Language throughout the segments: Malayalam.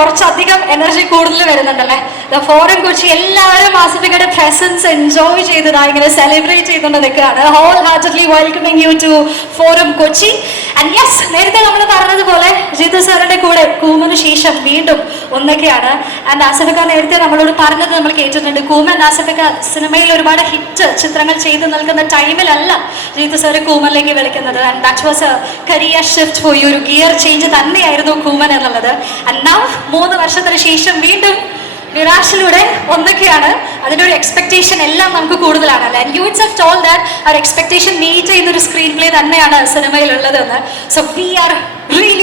കുറച്ചധികം എനർജി കൂടുതൽ വരുന്നുണ്ടല്ലേ. ഫോറം കൊച്ചി എല്ലാവരും ആസിഫിക്കയുടെ പ്രസൻസ് എൻജോയ് ചെയ്തതാ ഇങ്ങനെ സെലിബ്രേറ്റ് ചെയ്തുകൊണ്ട് നിൽക്കുകയാണ്. Whole heartedly welcoming you to forum Kochi. And yes, നേരത്തെ നമ്മൾ പറഞ്ഞതുപോലെ ജിത്തു സാറിന്റെ കൂടെ കൂമന് ശേഷം വീണ്ടും ഒന്നൊക്കെയാണ്. ആൻഡ് ആസിഫിക്ക നേരത്തെ നമ്മളോട് പറഞ്ഞത് നമ്മൾ കേട്ടിട്ടുണ്ട്. കൂമൻ ആസിഫിക്ക സിനിമയിൽ ഒരുപാട് ഹിറ്റ് ചിത്രങ്ങൾ ചെയ്ത് നിൽക്കുന്ന ടൈമിലല്ല ജിത്തു സാറ് കൂമനിലേക്ക് വിളിക്കുന്നത്. And that was A career shift for you, ഒരു ഗിയർ ചേഞ്ച് തന്നെയായിരുന്നു കൂമൻ എന്നുള്ളത്. ആൻഡ് നൗ 3 വർഷത്തിന് ശേഷം വീണ്ടും മിറാഷിലൂടെ ഒന്നൊക്കെയാണ്. അതിൻ്റെ ഒരു എക്സ്പെക്ടേഷൻ എല്ലാം നമുക്ക് കൂടുതലാണ്. And you it's have told that ആ എക്സ്പെക്ടേഷൻ മീറ്റ് ചെയ്യുന്ന ഒരു സ്ക്രീൻ പ്ലേ തന്നെയാണ് സിനിമയിലുള്ളതെന്ന്. So we are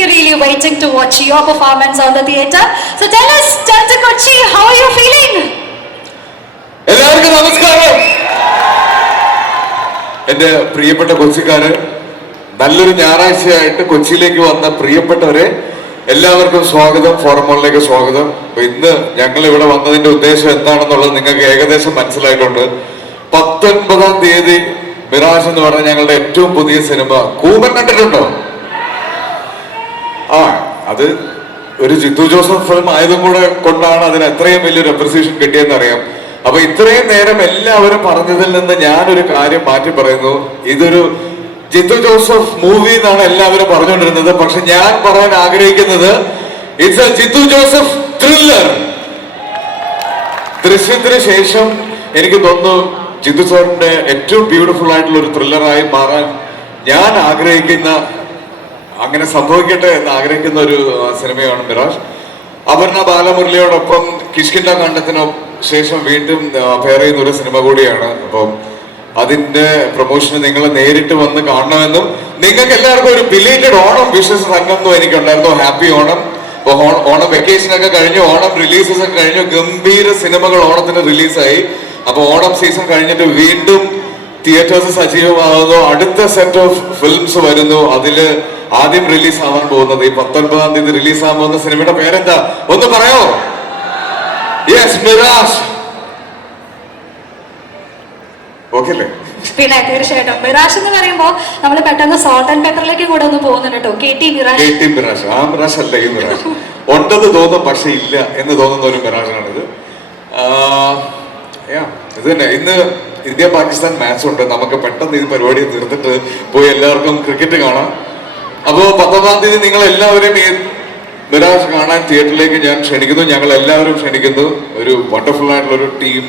really waiting to watch your performance on the theatre. So tell us, Delta Kochi, how are you feeling? എല്ലാവർക്കും നമസ്കാരം. എൻ്റെ പ്രിയപ്പെട്ട കൊച്ചിക്കാര്, നല്ലൊരു ഞായറാഴ്ചയായിട്ട് കൊച്ചിയിലേക്ക് വന്ന പ്രിയപ്പെട്ടവരെ എല്ലാവർക്കും സ്വാഗതം, ഫോറം മോളിലേക്ക് സ്വാഗതം. ഇന്ന് ഞങ്ങൾ ഇവിടെ വന്നതിന്റെ ഉദ്ദേശം എന്താണെന്നുള്ളത് നിങ്ങൾക്ക് ഏകദേശം മനസ്സിലായിട്ടുണ്ട്. 19-ാം തീയതി മിറാഷ് എന്ന് പറഞ്ഞ ഞങ്ങളുടെ ഏറ്റവും പുതിയ സിനിമ കൂമൻ കണ്ടിട്ടുണ്ടോ? അത് ഒരു ജിത്തു ജോസഫ് ഫിലിം ആയതും കൂടെ കൊണ്ടാണ് അതിന് എത്രയും വലിയൊരു അപ്രിസിയേഷൻ കിട്ടിയെന്ന് അറിയാം. അപ്പൊ ഇത്രയും നേരം എല്ലാവരും പറഞ്ഞതിൽ നിന്ന് ഞാനൊരു കാര്യം മാറ്റി പറയുന്നു. ഇതൊരു ജിത്തു ജോസഫ് മൂവി എന്നാണ് എല്ലാവരും പറഞ്ഞുകൊണ്ടിരുന്നത്. പക്ഷെ ഞാൻ പറയാൻ ആഗ്രഹിക്കുന്നത് it's a Jeethu Joseph thriller. ദൃശ്യത്തിന് ശേഷം എനിക്ക് തോന്നുന്നു ജിത്തു സാറിന്റെ ഏറ്റവും ബ്യൂട്ടിഫുൾ ആയിട്ടുള്ള ഒരു ത്രില്ലറായി മാറാൻ ഞാൻ ആഗ്രഹിക്കുന്ന, അങ്ങനെ സംഭവിക്കട്ടെ എന്ന് ആഗ്രഹിക്കുന്ന ഒരു സിനിമയാണ് മിറാഷ്. അപർണ ബാലമുരളിയോടൊപ്പം കിഷ്കിന്ദ കണ്ടത്തിനു ശേഷം വീണ്ടും ഫെയർ ചെയ്യുന്ന ഒരു സിനിമ കൂടിയാണ്. അപ്പം അതിന്റെ പ്രൊമോഷന് നിങ്ങൾ നേരിട്ട് വന്ന് കാണണമെന്നും നിങ്ങൾക്ക് എല്ലാവർക്കും ഒരു ബിലേറ്റഡ് ഓണം വിഷസ് സംഘം എനിക്കുണ്ടായിരുന്നു. ഹാപ്പി ഓണം. ഇപ്പൊ ഓണം വെക്കേഷൻ ഒക്കെ കഴിഞ്ഞു, ഓണം റിലീസസ് ഒക്കെ കഴിഞ്ഞു, ഗംഭീര സിനിമകൾ ഓണത്തിന് റിലീസായി. അപ്പൊ ഓണം സീസൺ കഴിഞ്ഞിട്ട് വീണ്ടും തിയേറ്റേഴ്സ് സജീവമാകുന്നു. അടുത്ത സെറ്റ് ഓഫ് ഫിലിംസ് വരുന്നു. അതില് ആദ്യം റിലീസ് ആവാൻ പോകുന്നത് ഈ 19-ാം തീയതി റിലീസ് ആവാൻ പോകുന്ന സിനിമയുടെ പേരെന്താ ഒന്ന് പറയോ? Yes, mirage. ഓക്കെ അല്ലേ? പിന്നെ തീർച്ചയായിട്ടും മിറാഷ് എന്ന് പറയുമ്പോൾ നമ്മൾ പെട്ടെന്ന് സോൾട്ട് ആൻഡ് പെപ്പറിലേക്ക് കൂടെ ഒന്ന് പോകുന്നുണ്ട് കേട്ടോ. KT mirage. ആ മിറാഷ് അല്ല ഈ മിറാഷ്. ഉണ്ടെന്ന് തോന്നും പക്ഷെ ഇല്ല എന്ന് തോന്നുന്ന ഒരു മിറാഷാണിത്. ഇത് തന്നെ ഇന്ന് ഇന്ത്യ പാകിസ്ഥാൻ മാച്ച് ഉണ്ട്. നമുക്ക് പെട്ടെന്ന് ഇത് പരിപാടി തീർത്തിട്ട് പോയി എല്ലാവർക്കും ക്രിക്കറ്റ് കാണാം. അപ്പോ 19-ാം തീയതി നിങ്ങൾ എല്ലാവരും ഈ മിറാഷ് കാണാൻ തിയേറ്ററിലേക്ക് ഞാൻ ക്ഷണിക്കുന്നു. ഞങ്ങൾ എല്ലാവരും ക്ഷണിക്കുന്നു. ഒരു വണ്ടർഫുൾ ആയിട്ടുള്ള ഒരു ടീം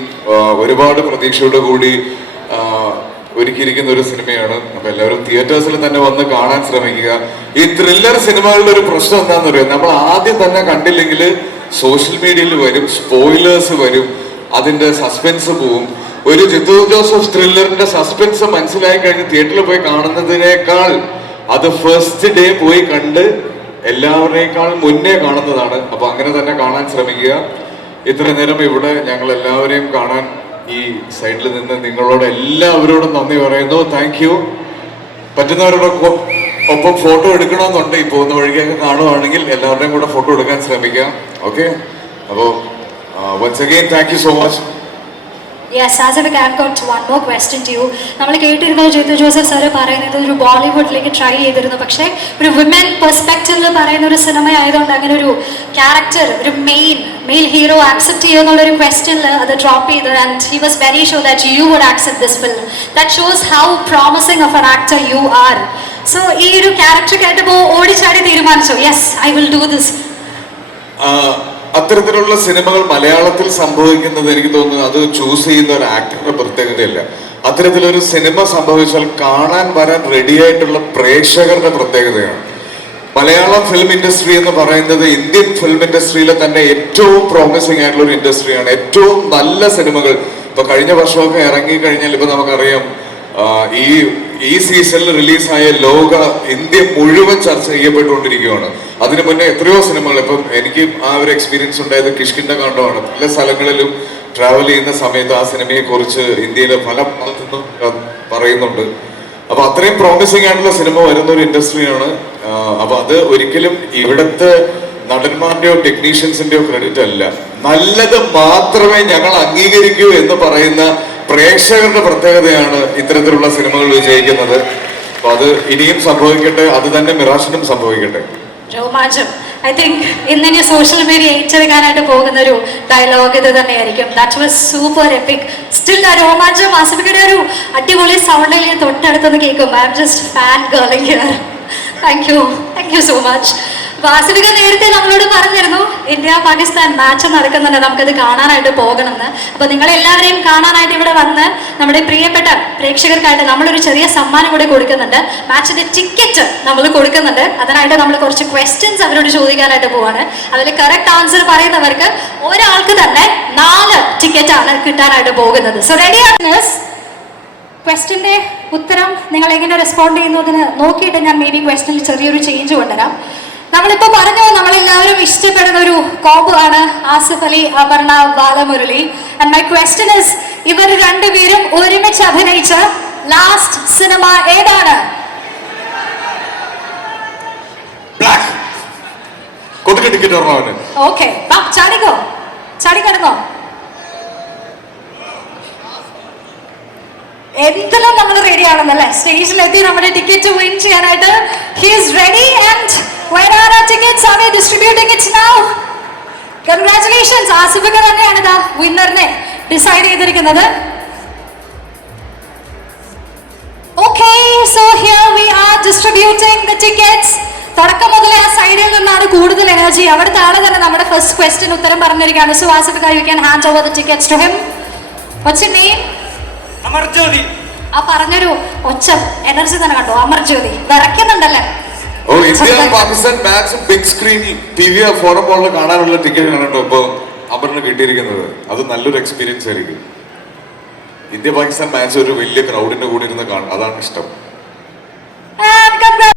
ഒരുപാട് പ്രതീക്ഷയോട് കൂടി ഒരുക്കിയിരിക്കുന്ന ഒരു സിനിമയാണ്. അപ്പൊ എല്ലാവരും തിയേറ്റേഴ്സിൽ തന്നെ വന്ന് കാണാൻ ശ്രമിക്കുക. ഈ ത്രില്ലർ സിനിമകളുടെ ഒരു പ്രശ്നം എന്താണെന്ന് അറിയാം, നമ്മൾ ആദ്യം തന്നെ കണ്ടില്ലെങ്കിൽ സോഷ്യൽ മീഡിയയിൽ വരും, സ്പോയിലേഴ്സ് വരും, അതിന്റെ സസ്പെൻസ് പോവും. ഒരു ജിത്തു ജോസഫ് ത്രില്ലറിന്റെ സസ്പെൻസ് മനസ്സിലായി കഴിഞ്ഞ് തിയേറ്ററിൽ പോയി കാണുന്നതിനേക്കാൾ അത് ഫസ്റ്റ് ഡേ പോയി കണ്ട് എല്ലാവരുടെക്കാൾ മുന്നേ കാണുന്നതാണ്. അപ്പൊ അങ്ങനെ തന്നെ കാണാൻ ശ്രമിക്കുക. ഇത്ര നേരം ഇവിടെ ഞങ്ങൾ എല്ലാവരെയും കാണാൻ ഈ സൈഡിൽ നിന്ന് നിങ്ങളോട് എല്ലാവരോടും നന്ദി പറയുന്നു. Thank you. പറ്റുന്നവരുടെ ഒപ്പം ഫോട്ടോ എടുക്കണമെന്നുണ്ട്. ഈ പോകുന്ന വഴിക്കൊക്കെ കാണുവാണെങ്കിൽ എല്ലാവരുടെയും കൂടെ ഫോട്ടോ എടുക്കാൻ ശ്രമിക്കാം. ഓക്കെ, അപ്പോൾ once again thank you so much. Yes, Asifik, I've got one more question to you. നമ്മൾ കേട്ടിരുന്നു ജിത്തു ജോസഫ് സാറ് പറയുന്നത് ഒരു ബോളിവുഡിലേക്ക് ട്രൈ ചെയ്തിരുന്നു. പക്ഷേ ഒരു വിമൻ പെർസ്പെക്റ്റീവിൽ പറയുന്ന ഒരു സിനിമ ആയതുകൊണ്ട് അങ്ങനെ ഒരു ക്യാരക്ടർ, ഒരു മെയിൽ ഹീറോ ആക്സെപ്റ്റ് ചെയ്യുമെന്നുള്ളൊരു ക്വസ്റ്റ്യനിൽ അത് ഡ്രോപ്പ് ചെയ്തു. And he was very sure that you would accept this film. That shows how promising of an actor you are. So ഈ ഒരു ക്യാരക്ടർ കേട്ടപ്പോൾ ഓടിച്ചാടി തീരുമാനിച്ചു, yes I will do this. അത്തരത്തിലുള്ള സിനിമകൾ മലയാളത്തിൽ സംഭവിക്കുന്നത് എനിക്ക് തോന്നുന്നു അത് ചൂസ് ചെയ്യുന്ന ഒരു ആക്ടറുടെ പ്രത്യേകതയല്ല. അത്തരത്തിലൊരു സിനിമ സംഭവിച്ചാൽ കാണാൻ വരാൻ റെഡിയായിട്ടുള്ള പ്രേക്ഷകരുടെ പ്രത്യേകതയാണ്. മലയാളം ഫിലിം ഇൻഡസ്ട്രി എന്ന് പറയുന്നത് ഇന്ത്യൻ ഫിലിം ഇൻഡസ്ട്രിയിലെ തന്നെ ഏറ്റവും പ്രോമിസിംഗ് ആയിട്ടുള്ള ഒരു ഇൻഡസ്ട്രിയാണ്. ഏറ്റവും നല്ല സിനിമകൾ ഇപ്പൊ കഴിഞ്ഞ വർഷമൊക്കെ ഇറങ്ങി കഴിഞ്ഞാൽ ഇപ്പൊ നമുക്കറിയാം ഈ സീസണിൽ റിലീസായ ഇന്ത്യ മുഴുവൻ ചർച്ച ചെയ്യപ്പെട്ടുകൊണ്ടിരിക്കുകയാണ്. അതിനു മുന്നേ എത്രയോ സിനിമകൾ, ഇപ്പം എനിക്ക് ആ ഒരു എക്സ്പീരിയൻസ് ഉണ്ടായത് കിഷ്കിന്ദ കാണ്ഡമാണ്. പല സ്ഥലങ്ങളിലും ട്രാവൽ ചെയ്യുന്ന സമയത്ത് ആ സിനിമയെ കുറിച്ച് ഇന്ത്യയിലെ പല ഭാഗത്തുനിന്നും പറയുന്നുണ്ട്. അപ്പൊ അത്രയും പ്രോമിസിംഗ് ആയിട്ടുള്ള സിനിമ വരുന്ന ഒരു ഇൻഡസ്ട്രിയാണ്. അപ്പൊ അത് ഒരിക്കലും ഇവിടുത്തെ നടന്മാരുടെയോ ടെക്നീഷ്യൻസിന്റെയോ ക്രെഡിറ്റ് അല്ല. നല്ലത് മാത്രമേ ഞങ്ങൾ അംഗീകരിക്കൂ എന്ന് പറയുന്ന പ്രേക്ഷകരുടെ പ്രത്യേകതയാണ് ഇത്തരത്തിലുള്ള സിനിമകൾ വിജയിക്കുന്നത്. അപ്പൊ അത് ഇനിയും സംഭവിക്കട്ടെ, അത് തന്നെ മിറാഷിനും സംഭവിക്കട്ടെ. രോമാഞ്ചം. ഐ തിങ്ക് ഇന്നിനി സോഷ്യൽ മീഡിയ ഏറ്റെടുക്കാനായിട്ട് പോകുന്ന ഒരു ഡയലോഗ് ഇത് തന്നെയായിരിക്കും. That was super epic. Still ആ രോമാഞ്ചം ആസിഫിക്കയുടെ ഒരു അടിപൊളി സൗണ്ടിൽ തൊട്ടടുത്തൊന്ന് കേൾക്കുമ്പോൾ I'm just fangirling here. Thank you so much. Asifikka നേരത്തെ നമ്മളോട് പറഞ്ഞിരുന്നു ഇന്ത്യ പാകിസ്ഥാൻ മാച്ച് നടക്കുന്നുണ്ട്, നമുക്കത് കാണാനായിട്ട് പോകണമെന്ന്. അപ്പൊ നിങ്ങളെല്ലാവരെയും കാണാനായിട്ട് ഇവിടെ വന്ന് നമ്മുടെ പ്രിയപ്പെട്ട പ്രേക്ഷകർക്കായിട്ട് നമ്മളൊരു ചെറിയ സമ്മാനം കൂടി കൊടുക്കുന്നുണ്ട്. മാച്ചിന്റെ ടിക്കറ്റ് നമ്മൾ കൊടുക്കുന്നുണ്ട്. അതിനായിട്ട് നമ്മൾ കുറച്ച് ക്വസ്റ്റ്യൻസ് അവരോട് ചോദിക്കാനായിട്ട് പോവാണ്. അതിൽ കറക്റ്റ് ആൻസർ പറയുന്നവർക്ക് ഒരാൾക്ക് തന്നെ 4 ടിക്കറ്റ് ആണ് കിട്ടാനായിട്ട് പോകുന്നത്. സോ റെഡി ആണ്? ക്വസ്റ്റ്യന്റെ ഉത്തരം നിങ്ങൾ എങ്ങനെ റെസ്പോണ്ട് ചെയ്യുന്നതിന് നോക്കിയിട്ട് ഞാൻ മേ ബി ക്വസ്റ്റ്യനിൽ ചെറിയൊരു ചേഞ്ച് കൊണ്ടുവരാം. നമ്മളിപ്പോ പറഞ്ഞു നമ്മളെല്ലാവരും ഇഷ്ടപ്പെടുന്ന ഒരു കോംബോ ആണ് Asif Ali, Aparna, Balamurali. And my question is, ഇവർ രണ്ടുപേരും ഒരുമിച്ച് അഭിനയിച്ച ലാസ്റ്റ് സിനിമ ഏതാണ്? ഓക്കെ, ചാടിക്കടന്നോ. എന്തെല്ലാം നമ്മൾ റെഡി ആണെന്നല്ലേ, സ്റ്റേജിലെത്തി നമ്മുടെ ടിക്കറ്റ് വിൻ ചെയ്യാനായിട്ട്. He is ready and when are our tickets? Are they distributing it now? Congratulations, ആസിഫിക തന്നെയാണ് ദാ വിന്നറിനെ ഡിസൈഡ് ചെയ്തിരിക്കുന്നത്. Okay, so here we are distributing the tickets. തുടക്കം മുതലേ ആ സൈഡിൽ നിന്നാണ് കൂടുതൽ എനർജി. അവിടുത്തെ ആള് തന്നെ നമ്മുടെ ഫസ്റ്റ് ക്വസ്റ്റ്യൻ ഉത്തരം പറഞ്ഞിരിക്കുകയാണ്. So ആസിഫിക, you can hand over the tickets to him. What's your name? Amarjyoti. ആ പറഞ്ഞൊരു ഒച്ച എനർജി തന്നെ കണ്ടോ, അമർജ്യോതി വിറയ്ക്കുന്നുണ്ടല്ലേ. ഓ, ഇന്ത്യ പാകിസ്ഥാൻ മാച്ച് ബിഗ് സ്ക്രീനിൽ TV ഫോറം പോലെ കാണാനുള്ള ടിക്കറ്റ് കണ്ടോ ഇപ്പൊ അപർണ കിട്ടിയിരിക്കുന്നത്. അത് നല്ലൊരു എക്സ്പീരിയൻസ് ആയിരിക്കും. ഇന്ത്യ പാകിസ്ഥാൻ മാച്ച് ഒരു വലിയ ക്രൗഡിന്റെ കൂടെ ഇരുന്ന് കാണാൻ, അതാണ് ഇഷ്ടം.